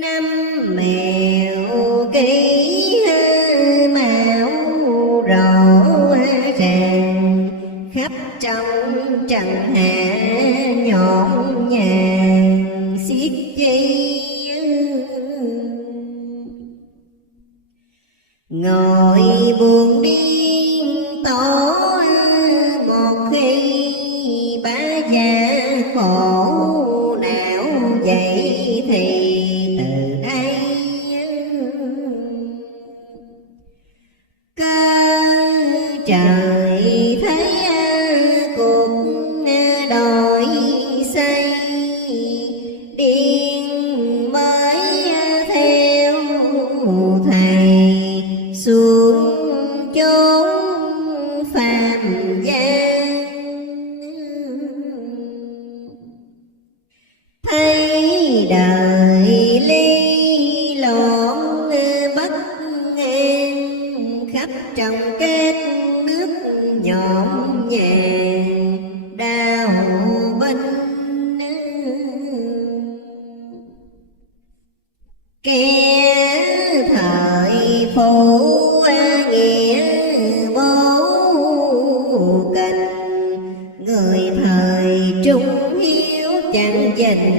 năm mèo ký máu rộ ràng, khắp trong trần hạ nhọn nhàng xiết chi. Ngồi buồn điên tổ một khi bá gia khổ não vậy thì từ đây cơ trời thấy cuộc đổi xây, điên mới theo thầy xuống chốn phàm gian. Thấy đời ly lộn bất an, khắp trong kết nước nhọn nhàng đau binh. Kẻ thời phụ nghĩa vô tình, người thời trung hiếu chẳng dình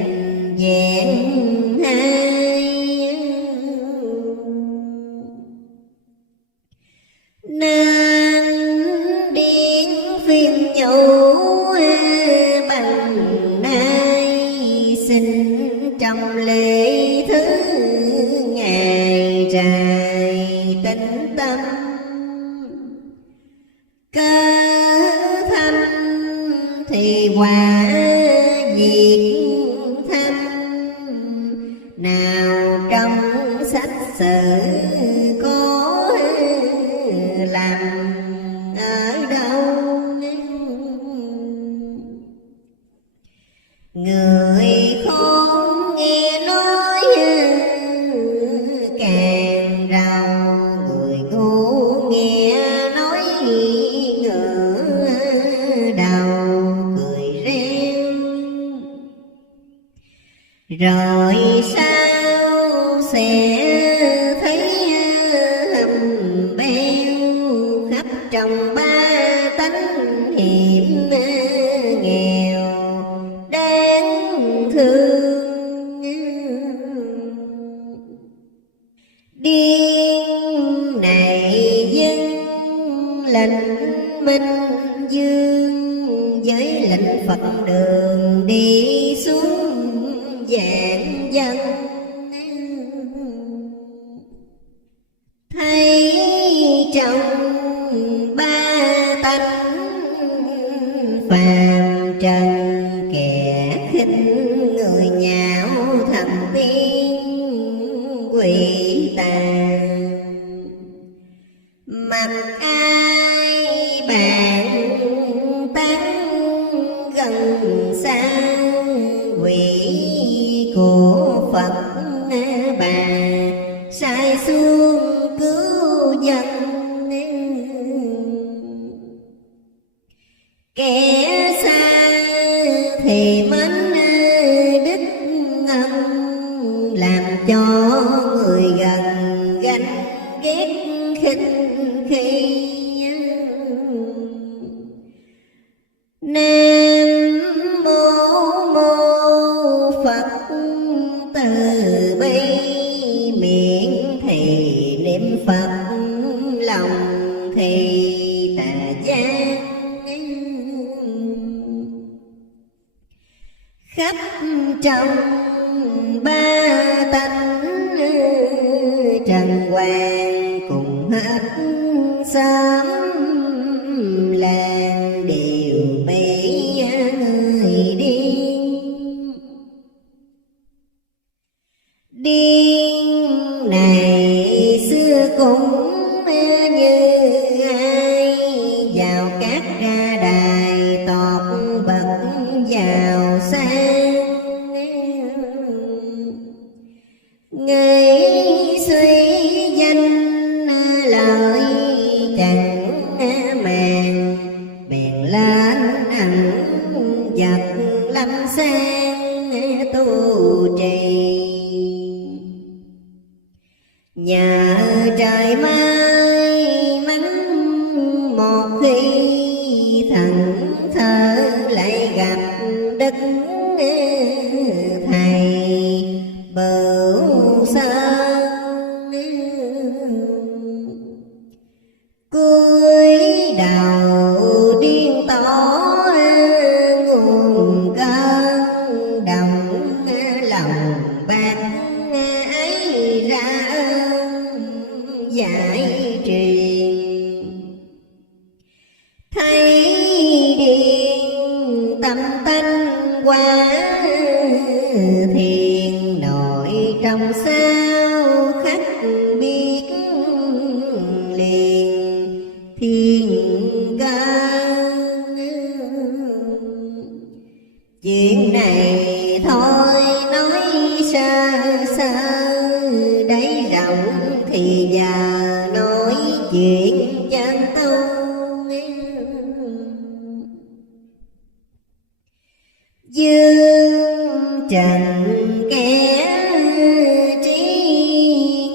vẹn hai. Nên điên phiên nhủ bằng nay, xin trong lễ thứ ngày dài tĩnh tâm. Cơ thâm thì quả diệt thâm, nào trong sách sử có làm ở đâu. Người khôn nghe nói càng rầu, người ngu nghe nói ngửa đầu cười reo. Rồi sao sẽ thấy hầm beo, khắp trong ba tánh hiểm nghèo đáng thương. Điên này dân lệnh minh dương, với lệnh Phật đường đi xuống vạn dân. Thấy trong ba tánh phàm trần, kẻ khinh người nhạo thần tiên quỷ tà. Mặc ai bạn tán gần xa, quỷ của Phật bà sai xuống cứu dân. Kẻ xa thì mến đức ân, làm cho người gần ganh ghét khinh khi. Nam mô mô Phật từ bi, miệng thì niệm Phật, lòng thì tà gian. Khắp trong ba tánh trần hoàng, cùng hết xóm làng đều bị người điên. Điên này xưa cũng như ai, vào cát ra đài tọt bậc giàu sang. Nghĩ suy danh lợi chẳng màng, bèn lên ăn vật lâm sang tu trì. nhờ trời may mắn một khi thần thơ lại gặp đức thầy Bửu Sơn. Cúi đầu điên tỏ nguồn cơn đồng lòng bạc ấy ra giải truyền. Thấy điên tâm tánh quá thiền nội trong sao khách biết liền thiên cơ. Chuyện này thôi nói sơ sơ đấy rộng thì giờ nói chuyện chân tu. Dương trần kẻ trí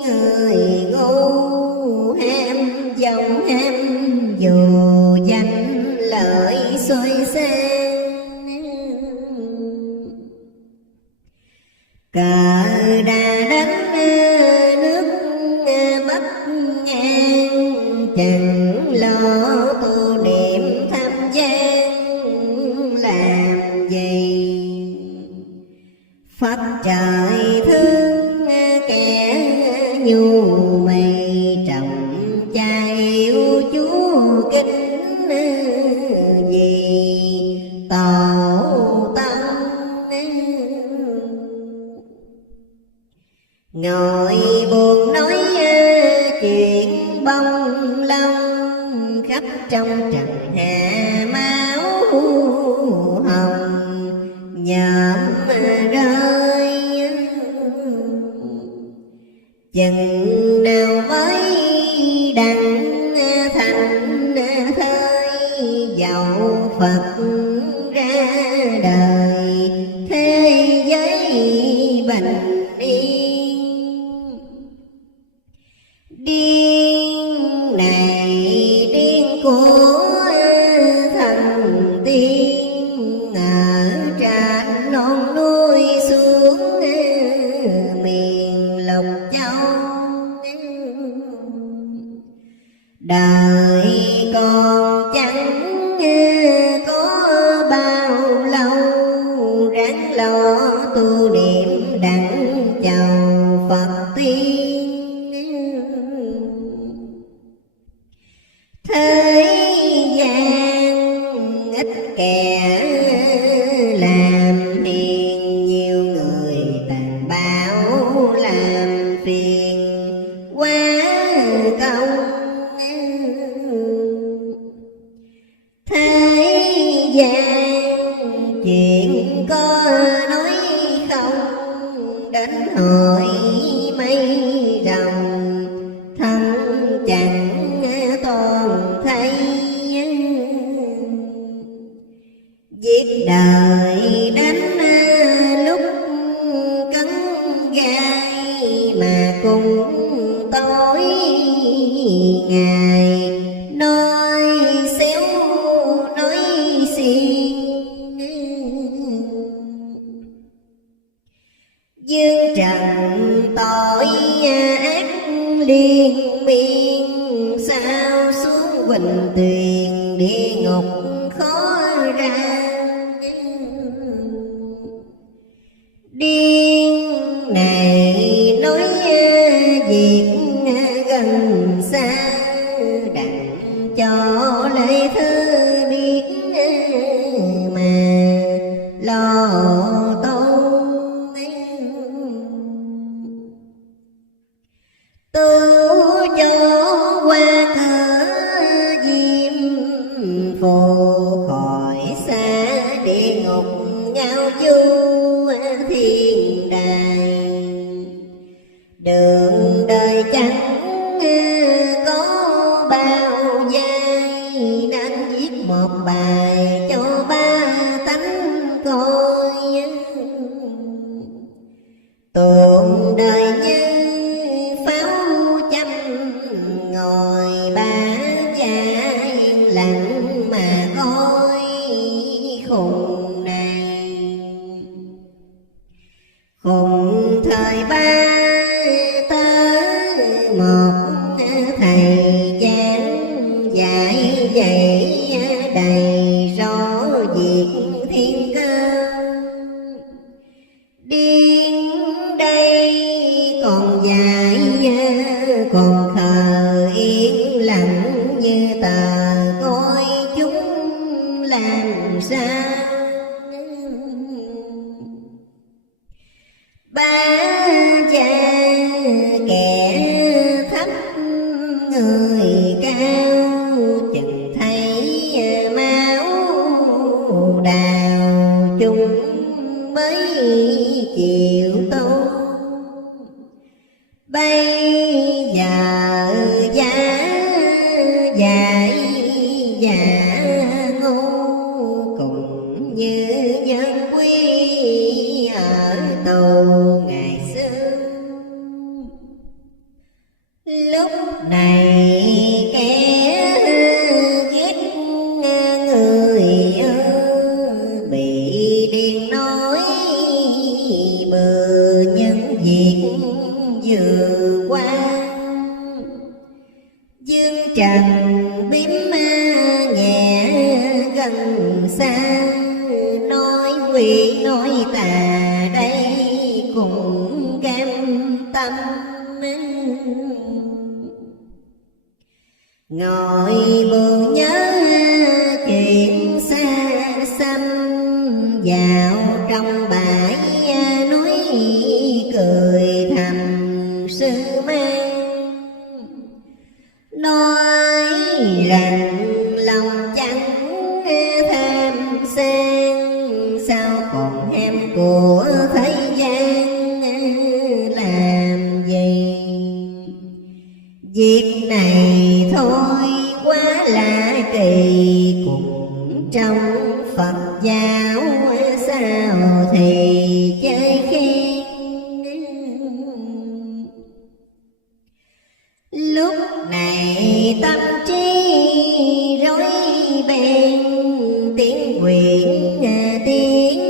người ngu ham dòng ham dù danh lợi xôi sang. Cờ đà đánh nước Bắc An chẳng lo tu niệm tham gian làm gì. Phật trời thương kẻ nhu mì trọng cha yêu Chúa kính gì tổ tâm. Ngồi buồn nói chuyện bông lông khắp trong trần hạ máu hồng nhợm rơi. Chừng nào mới đặng thành thơi dẫu Phật ra đời thế giới bình yên. Điên này điên của thần tiên ở trên non núi xuống miền Lục Châu. Đời còn chẳng có bao lâu ráng lo tu niệm đặng chầu Phật tiên. Thế gian ít kẻ làm hiền, nhiều người tàn bạo làm phiền quá công. Thế gian chuyện có nói không, đến hỏi mấy rồng thân chẳng toàn thấy. Giết đời đến lúc cấn gai mà cùng tối ngày nói xéo nói xiên. Dương trần tội ác liên miên, sao xuống Quỳnh Tuyền địa ngục khó ra. Điên này nói việc gần xa, đặng cho lễ thư biết mà lo tu. Tu cho qua cửa diêm phù khỏi xa địa ngục ngao du thiên đàng. Đường đời chẳng có bao giai, nên viết một bài cho ba tánh coi. Tuồng đời như pháo thời ba tới một thầy giảng dạy dạy đầy rõ việc thiên cơ. Điên đây còn dạy còn khờ yên lặng như tờ coi chúng làm sao. Ba cha kẻ thấp người cao chừng thấy máu đào chung mới chịu tu. Bây giờ giá dạy giả ngu cũng như nhân quý ở tù ngày xưa. Lúc này kẻ ghét người bị điên nói bừa những việc vừa qua. Dương trần biếm nhẹ gần xa, nói quỷ nói tà đây cũng cam tâm. Ngồi buồn nhớ chuyện xa xăm, vào trong bãi núi cười thầm sư mang. Nói rằng lòng chẳng tham sang, sao còn ham của thế gian làm gì. Việc này thôi quá lạ kỳ, cũng trong Phật giáo sao thì chơi khen. Lúc này tâm trí rối beng, tiếng quyển tiếng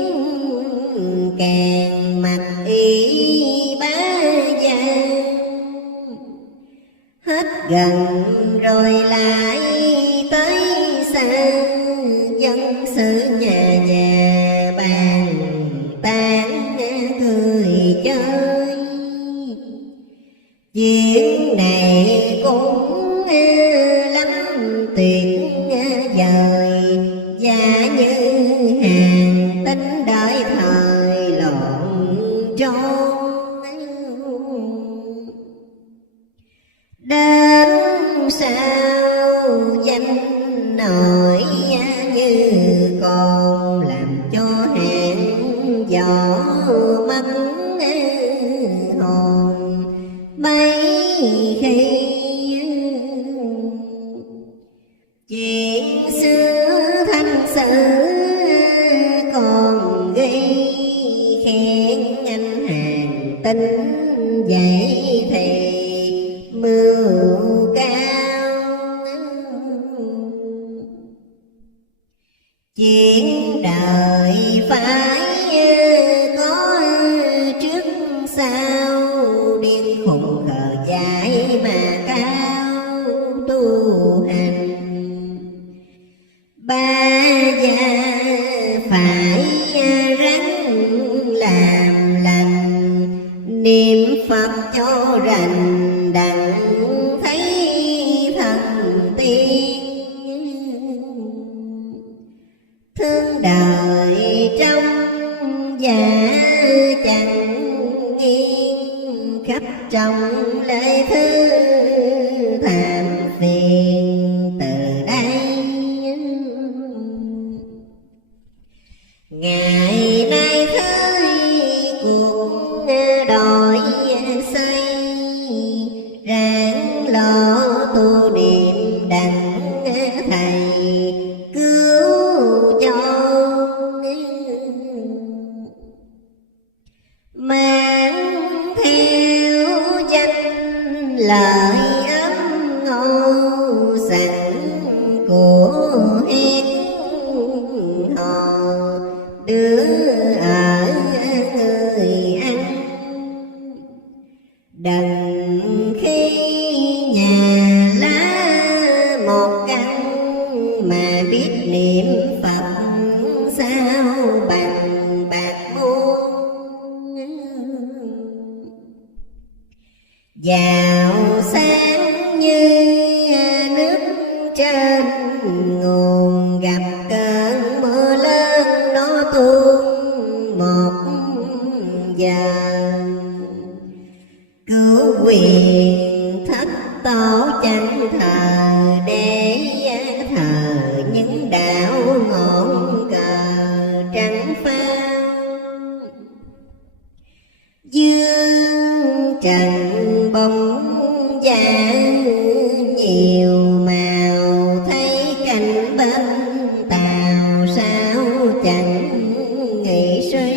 càng mặc ý bá giang. Hết gần rồi lại tới xa, dân sự nhà nhà bàn tán cười chơi. Chuyện này cũng lắm tuyệt vời, và như hàng tính đợi thời loạn trốn. Đến sao danh nổi như còn làm cho hạng võ mất hồn mấy khi. Chuyện xưa thanh sử còn ghi, khen anh hàng tinh vậy thì mưu cao. Chuyện đời phải có trước sau, điên khùng khờ dại mà cao tu hành. Ba gia phải ráng làm lành, niệm Phật cho rành đặng thấy thần tiên. Thương đời trong giả chẳng nghiêng, khắp trong lễ thư thảm phiền từ đây. Ngày nay thấy cuộc đổi xây, ráng lo tu niệm đặng thầy cứu cho. Mang theo danh lời ấm ngô, sẵn của hết họ đứa ở người ăn. Đừng khi nhà lá một căn mà biết niệm Phật sao bằng bạc muôn. Giàu sáng như nước trên nguồn, gặp cơn mưa lớn nó tuôn một giờ. Cứu quyền thất tổ chẳng thờ, để thờ những đạo ngọn cờ trắng phao. Dương trần bóng dáng nhiều màu, thấy cảnh bên tàu sao chẳng nghĩ suy.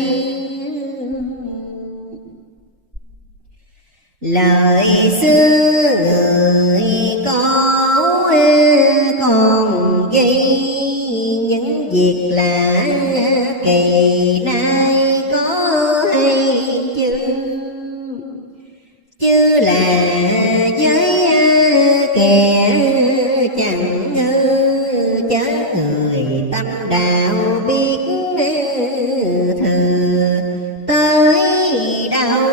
Lời xưa người có còn ghi, những việc lạ kỳ nay có hay chưa? Chứ là với kẻ chẳng chết người tâm đạo biết thừa tới đâu.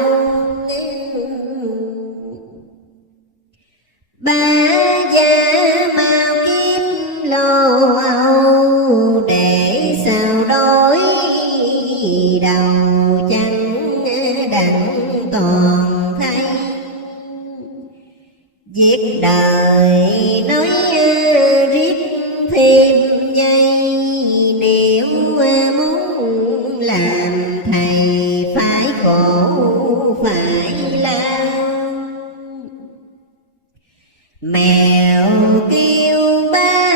Ba gia mau kiếm lô âu, để sao đói đầu chẳng đặng toàn thay. Việc đời nói riết thêm nhây, nếu muốn làm thầy phải khổ phải lao. Mèo kêu ba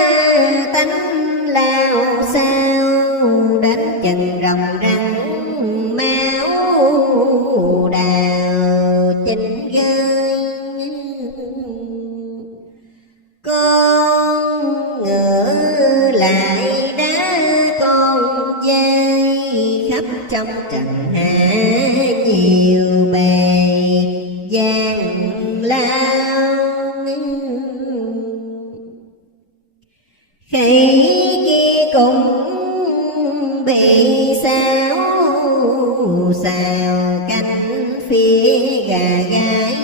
tánh lao sao, đánh chân rồng rắn máu đào chinh gơi. Con ngựa lại đá con dơi, khắp trong trần hạ nhiều bề gian lao. Khi kia cũng bị sao xào, cánh phía gà gáy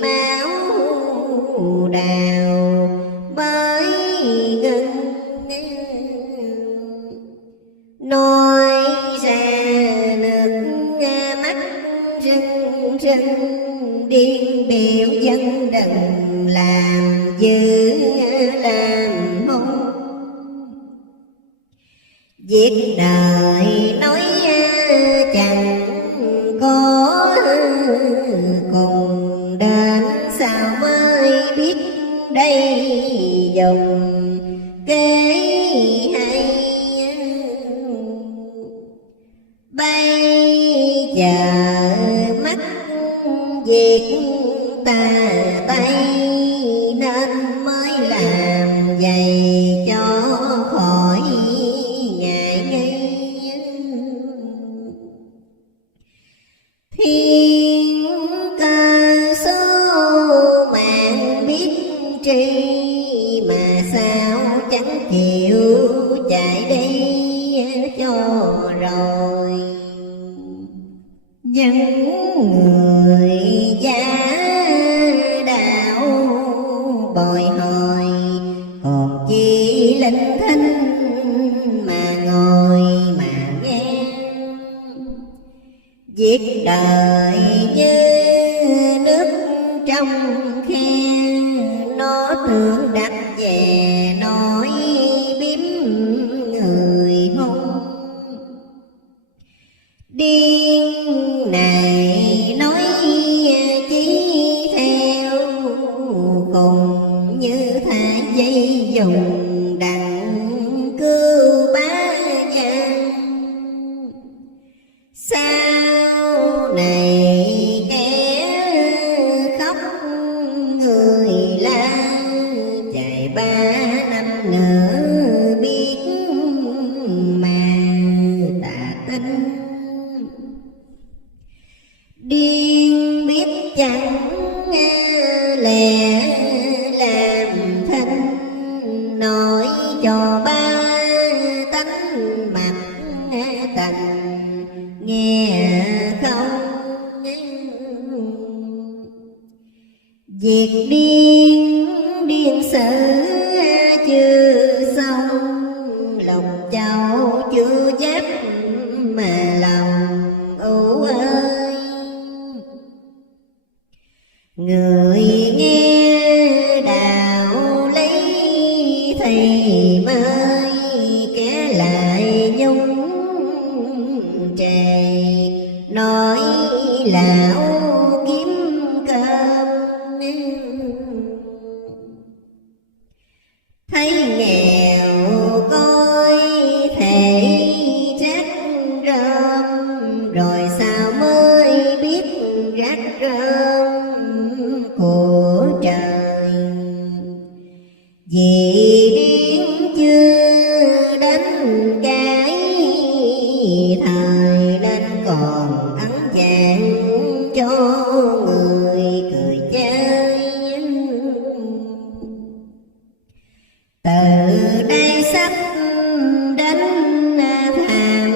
máu đào mới ngừng. Nói ra nước mắt rưng rưng, điên biểu dân đừng làm dữ làm hung. Việc đời nói chẳng có cùng, đến sao mới biết đây dùng kế hay. Bây giờ mắt việc ta tay, nên mới làm vậy cho khỏi ngại nghi. Thiên cơ số mạng biết tri, mà sao chẳng chịu chạy đi cho rồi. Những người giả đạo bồi hồi chẳng lẽ làm thinh nói cho ba tánh mặt tình nghe không. Việc điên sự chưa xong, lòng cháu chưa dám mà lòng ưu ơi. Người nghe đạo lý thì mới kể lại nhung trề, nói lão kiếm cơm thấy nghèo coi thể rác rơm, rồi sao mới biết rác rơm của trời. Vì điên chưa đánh cái thời nên còn ấn dạng cho người cười chơi. Từ đây sắp đến thảm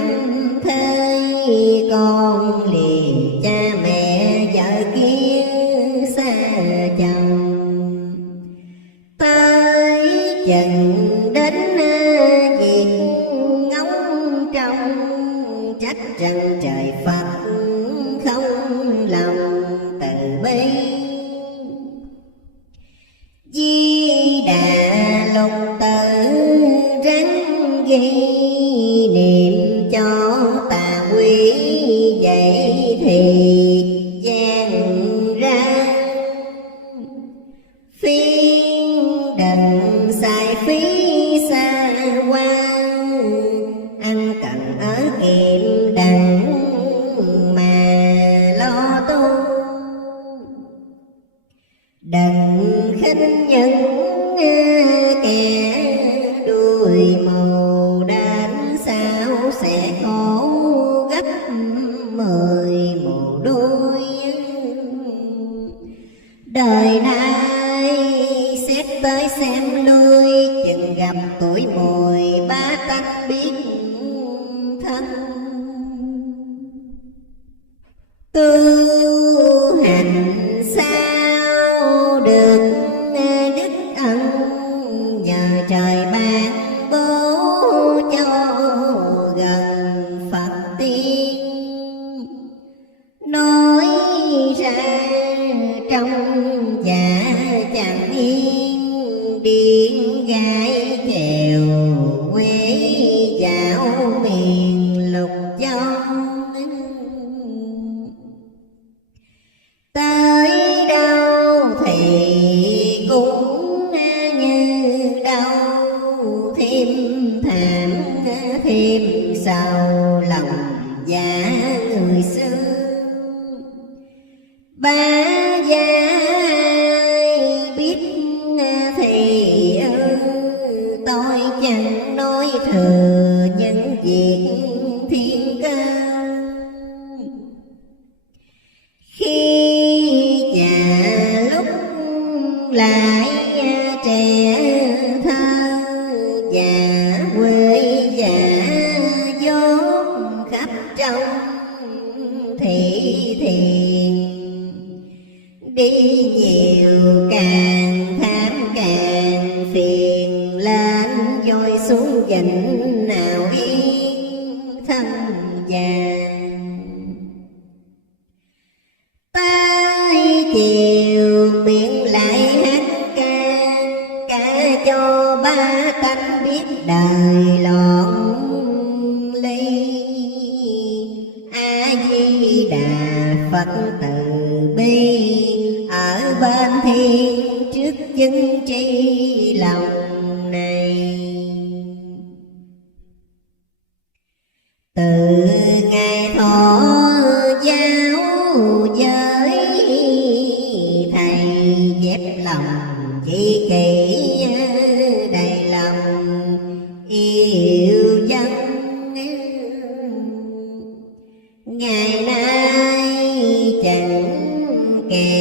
thế, con liền cha mẹ vợ kia xa chồng. Tới chừng đến việc ngóng trông, trách rằng trời Phật không lòng từ bi. Di Đà Lục Tử ráng ghi niệm cho tà quý, vậy thì gian ra phiên đừng xài phí xa qua, ăn cần ở kiệm đặng mà lo tu. Đừng khinh những kẻ đuôi mù, đến sao sẽ khổ gấp 10 mù đuôi. Đời nay xét tới xem lui, chừng gặp tuổi mùi ba tánh biết thân. Tu hành sao được đức ân, nhờ trời ban bố cho gần Phật tiên. Nói ra trong dạ chẳng yên, điên gái chèo quê dạo miền lục châu. Tới đâu thì cũng như đâu, thêm thảm thêm sầu lòng dạ người xưa. Ba gia biết thì tôi chẳng nói thừa những việc thiên cơ. Khi già lúc lại trẻ thơ, già quê già dốt khắp trong thị thiền. Đi nhiều càng tham càng phiền, lên dôi xuống dịnh nào yên thân vàng. Tới chiều miệng lại hát ca cho ba tánh biết đời loạn ly. A Di Đà Phật từ bi, ở bên thiên trước chứng tri lòng này. Từ ngày thọ giáo giới, thầy dẹp lòng chỉ kỹ đầy lòng yêu dân. Ngày nay chẳng kẻ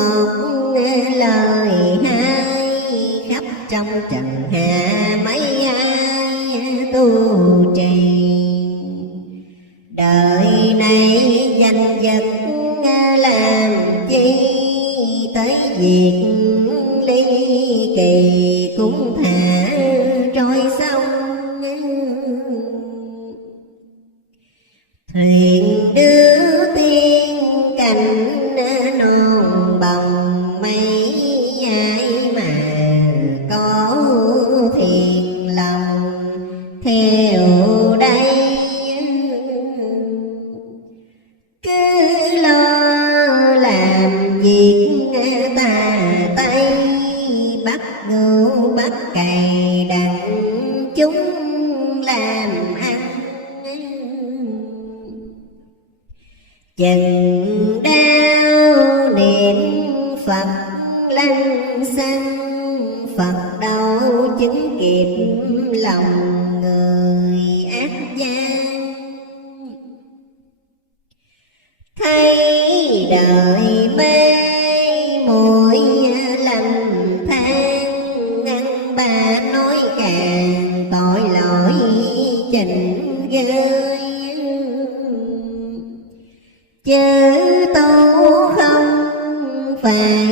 một lời hay, khắp trong trần hạ mấy ai tu trì. Đời này danh vật làm chi, tới việc ly kỳ cũng thả trôi sông. Thuyền đưa tiên cảnh non bồng mấy ai mà có thiền lòng theo đây. Cứ lo làm việc tà tay, bắt ngưu bắt cày đặng chúng làm ăn. Chừng đau niệm Phật lăng xăng, Phật đâu chứng kịp lòng người ác gian. Thấy đời mê muội lầm than, ăn bạc nói càng tội lỗi trình ghê. Chớ tu không phải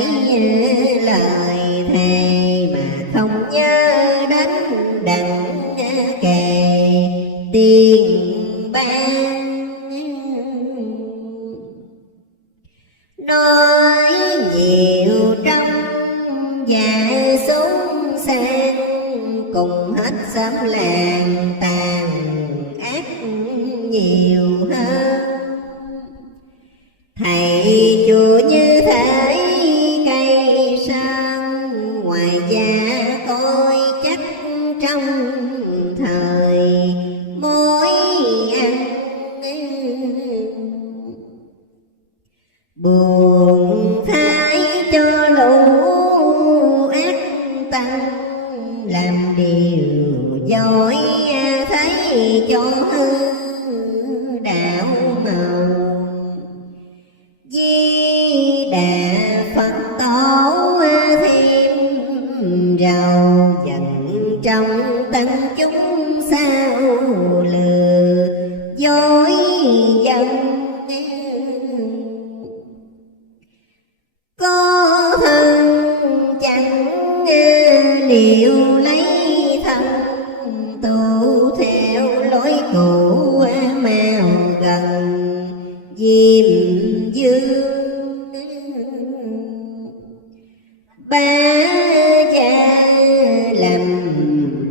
lời thề, mà không nhớ đến đặng kề tiền ban. Nói nhiều trong và xuống sang, cùng hết xóm làng tàn ác nhiều hơn. Thầy chùa như thể cây sơn, ngoài da coi chắc trong thời mối ăn. Buồn thay cho lũ ác tăng, làm điều dối thấy cho hư đạo màu. Di Đà Phật tổ thêm giàu dần trong tăng chúng, sao lừa dối dân. Có thân chẳng liệu lấy thân, tu theo lối cũ màu gần diêm dương. Ba cha lầm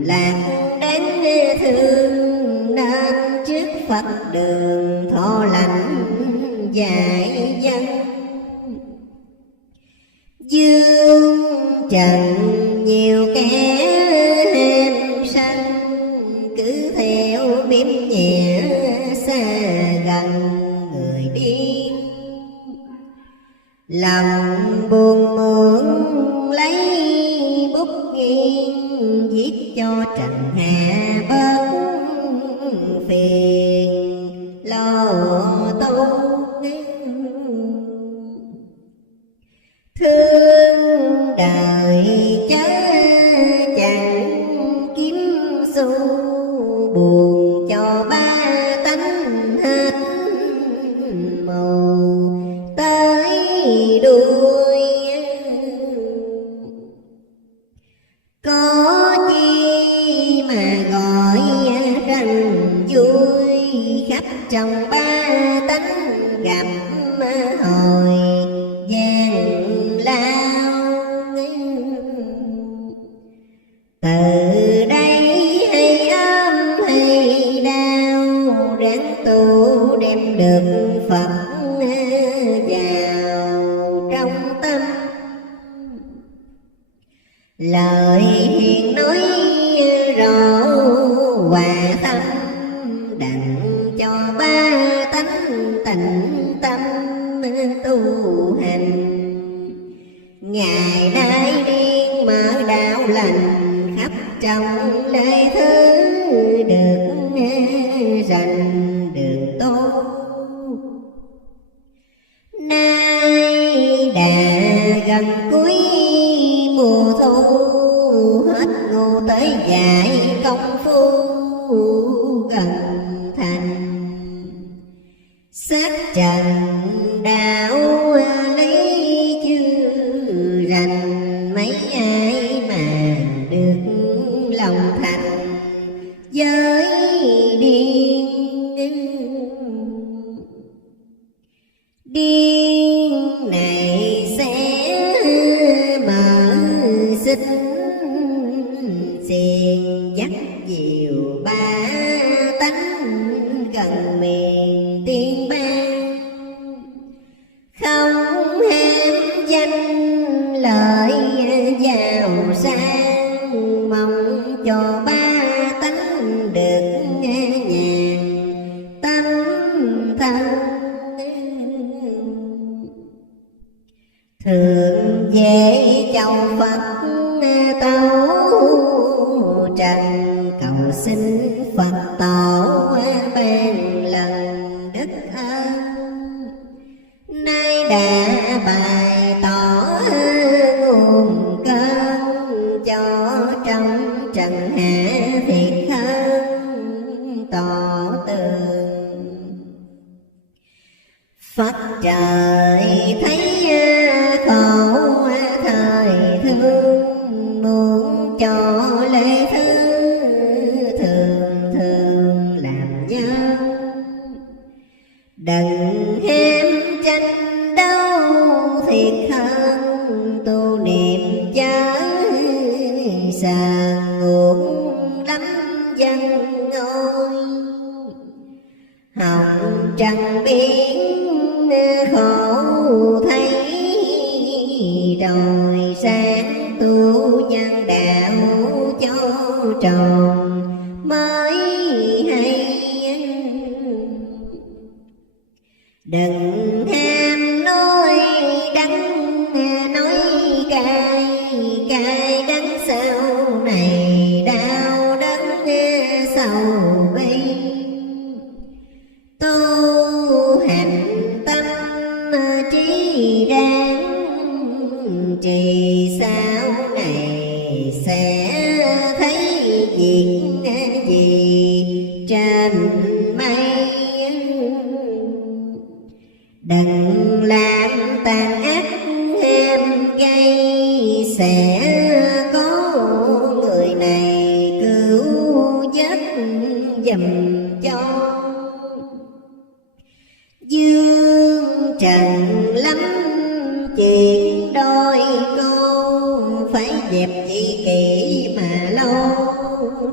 lạc đáng thương, nên trước Phật đường thọ lãnh dạy dân. Dương trần nhiều kẻ ham sân, cứ theo biếm nhẹ xa gần người điên. Lòng buồn muộn lấy bút nghiêng, viết cho trần hạ bớt phiền lo tu. Thương đời chớ chẳng kiếm xu, buồn cho ba tánh hết màu tới đuôi. Có chi mà gọi rành vui, khắp trong ba tánh gặp hồi gian lao. Từ đây hay ấm hay đau, ráng tu đem được Phật vào trong tâm. Lời hiền nói rõ hòa tâm, đặng cho ba tánh tịnh tâm tu hành. Ngày nay điên mở đạo lành, khắp trong đời thứ được rành đường tu. Nay Đà gần cuối mùa thu, hết ngu tới dạy công phu gần thành. Sát trần đạo lấy chưa rành, mấy ai mà được lòng thành với điên. Điên này sẽ mở xích, xiềng dắt diều ba tánh gần miền tiên bang. Không ham danh lợi giàu sang, mong cho ba tánh được nhàn tâm thân. Thường về châu Phật tấu trần, cầu xin Phật tổ ban lần đức ơn. Nay đã bày tỏ nguồn cơn, cho trong trần hạ thiệt hơn tỏ tường. Phật trời thấy khổ thời thương, muốn cho lễ thứ thường thường làm nhân. Đừng ham tranh đâu thiệt hơn, tu niệm chớ sàng nguồn lắm dân ôi. Hồng trần biển khổ thấy, rồi sáng tu nhân đạo cho tròn mới hay. Đừng ham nói đắng, nói cay cay đắng sau này đau đớn sầu bi. Tu hành tâm trí ráng, trì sau này sẽ thấy việc gì trên mây. Đừng làm tàn ác ham gây, sẽ có người này cứu giúp giùm cho. Dương trần lắm chuyện đôi cô, phải dẹp chỉ kỹ mà lâu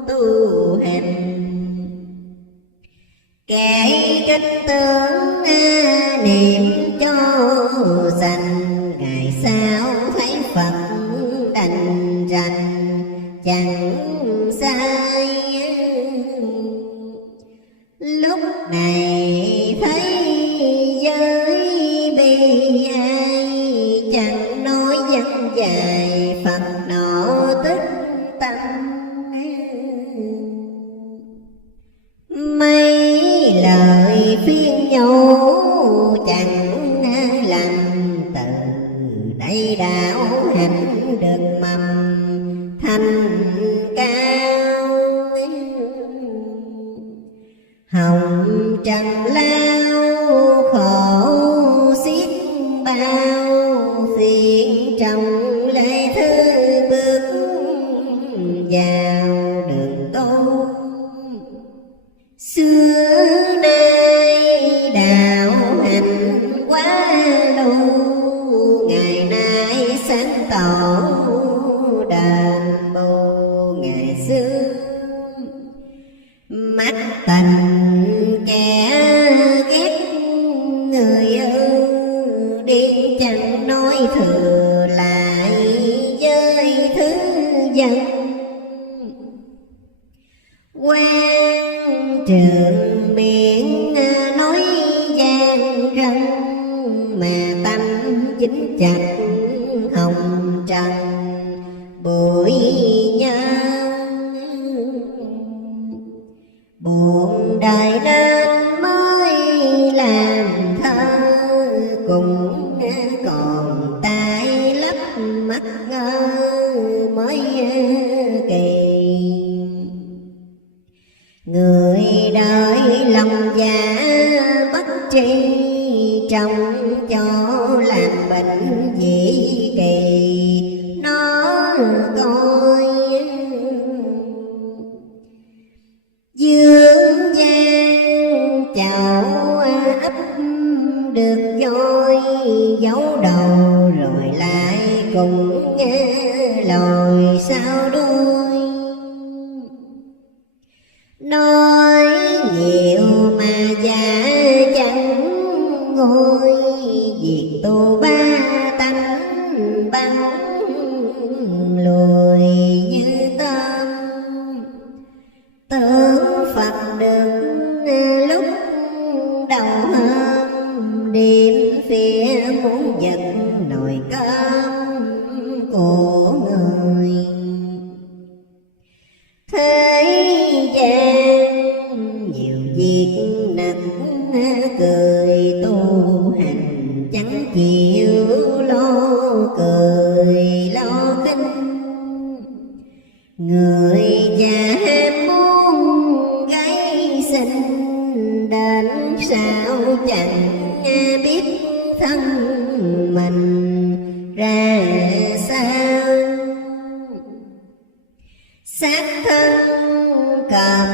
tu hành. Kẻ trách tướng niệm cho sanh, ngày sau thấy Phật đành rành chẳng sai. Lúc này thấy giới bi ai, chẳng nói dẫn dài Phật nọ tức tâm. Mấy lời phiên nhủ chẳng lành, từ đây đạo hành được mầm thành cao. Hồng trần lao khổ xiết bao, phiền trong lễ thứ bước vào đường tu. Xưa nay đạo hành quá lâu, ngày nay sáng tổ đền bù ngày xưa. Mắt tình kẻ ghét người ưu, điên chẳng nói thừa lại với thứ dân. Quan trường miệng nói gian rân, mà tâm dính chặt hồng trần bụi nhau. Buồn đời nên mới làm thơ, cũng còn tay lấp mắt ngơ mới kỳ. Người đời lòng dạ bất tri, trong cho làm bệnh dĩ kỳ nó coi. Dương gian chào ấp được voi, giấu đầu rồi lại cùng nghe lời sao đôi. Nói nhiều mà dạ chẳng ngôi, việc tu ba tánh bắn lùi như tôm. Tưởng Phật được lúc đầu hôm, đêm phía muốn giật nồi cơm của người. Thế gian nhiều việc nặng cười, tu hành chẳng chịu lo cười lo khinh. Người già muốn gây sinh, đến sao chẳng biết thân mình ra sao. Xác thân cầm